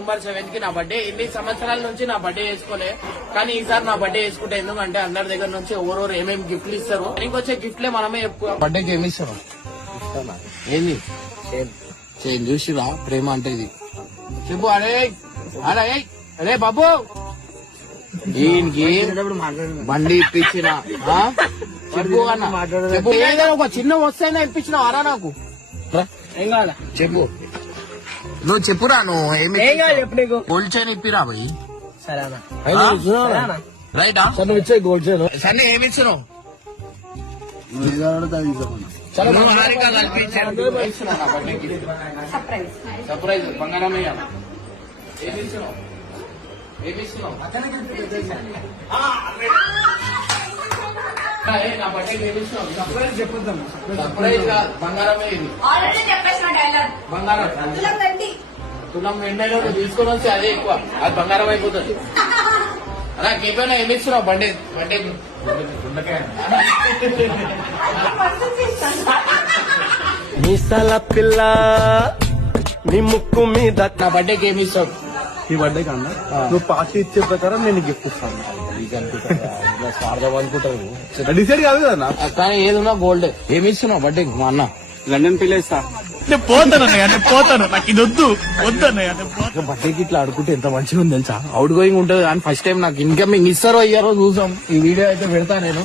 November 7 కి నా birthday. ఇన్ని సంవత్సరాల నుంచి నా బర్త్డే చేసుకోలే, కానీ ఈసారి నా బర్త్డే చేసుకుంటే ఎందుకంటే అందరి దగ్గర నుంచి ఎవరెవరు ఏమేమి గిఫ్ట్లు ఇస్తారు, ఇంకొచ్చే గిఫ్ట్లే మనమే చెప్పుకో. బర్త్డేకి ఏమి ఇస్తారు? ఏంది చేయండి చూసిరా ప్రేమ అంటే ఇది. చెప్పు. అరే అరే అరే బాబు, దీనికి బండి ఇప్పించిన చెప్పు అన్న, చెప్పు. ఏదైనా ఒక చిన్న వస్తైనా ఇప్పించిన అరా నాకు. చెప్పు నువ్వు చెప్పురా. నువ్వు ఏమి గోల్డ్ చైన్ ఇప్పిరా భయ్. రైటా? నువ్వు ఇచ్చే గోల్డ్ చైన్ సరే ఏమి ఇచ్చినావు? సర్ప్రైజ్ బంగారం నా బర్త్డేకి ఏమి ఇచ్చినావు? సర్ప్రైజ్ బంగారమే ఇది. బంగారం తులం వెంటనే తీసుకొని వస్తే అదే ఎక్కువ, అది బంగారం అయిపోతుంది. అలా కేపైనా ఏమి ఇస్తున్నావు బర్త్డేకి? మీసాల పిల్ల నీ ముక్కు మీద. నా బర్త్డేకి ఏమి ఇస్తావు? ఈ బర్త్డే కన్నా నువ్వు పార్టీ ఇచ్చే ప్రకారం నేను గిఫ్ట్ ఇస్తాను. స్వార్థం అనుకుంటారు, డిసైడ్ కాదు కదా. కానీ ఏదున్నా గోల్డ్. ఏమి ఇస్తున్నావు బర్త్డేకి? మా అన్న లండన్ పిల్ల ఇస్తా. నేను పోతాను నాకు ఇది వద్దు వద్దన్నయ్య. బర్త్డేకి ఇట్లా ఆడుకుంటే ఎంత మంచిగా ఉంది తెలుసా? అవుట్ గోయింగ్ ఉంటుంది. కానీ ఫస్ట్ టైం నాకు ఇన్కమింగ్ ఇస్తారో ఇయ్యారో చూసాం. ఈ వీడియో అయితే పెడతా నేను.